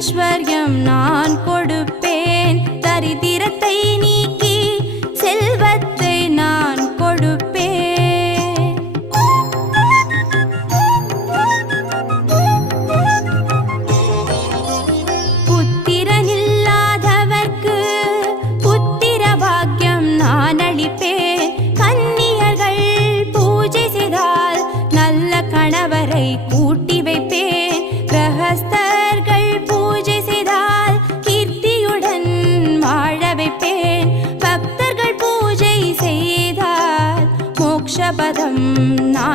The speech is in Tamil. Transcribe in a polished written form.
ஐஸ்வர்யம் நான் கொடுப்பேன். தரித்திரத்தை நீக்கி செல்வத்தை நான் கொடுப்பேன். புத்திரனில்லாதவர்க்கு புத்திர பாக்கியம் நான் அளிப்பேன். கன்னியர்கள் பூஜை செய்தால் நல்ல கணவரை கூட்டி வைப்பேன். கிரகஸ்தர்கள் பூஜை செய்தால் கீர்த்தியுடன் வாழ வைப்பேன். பக்தர்கள் பூஜை செய்தால் மோட்சபதம் நான்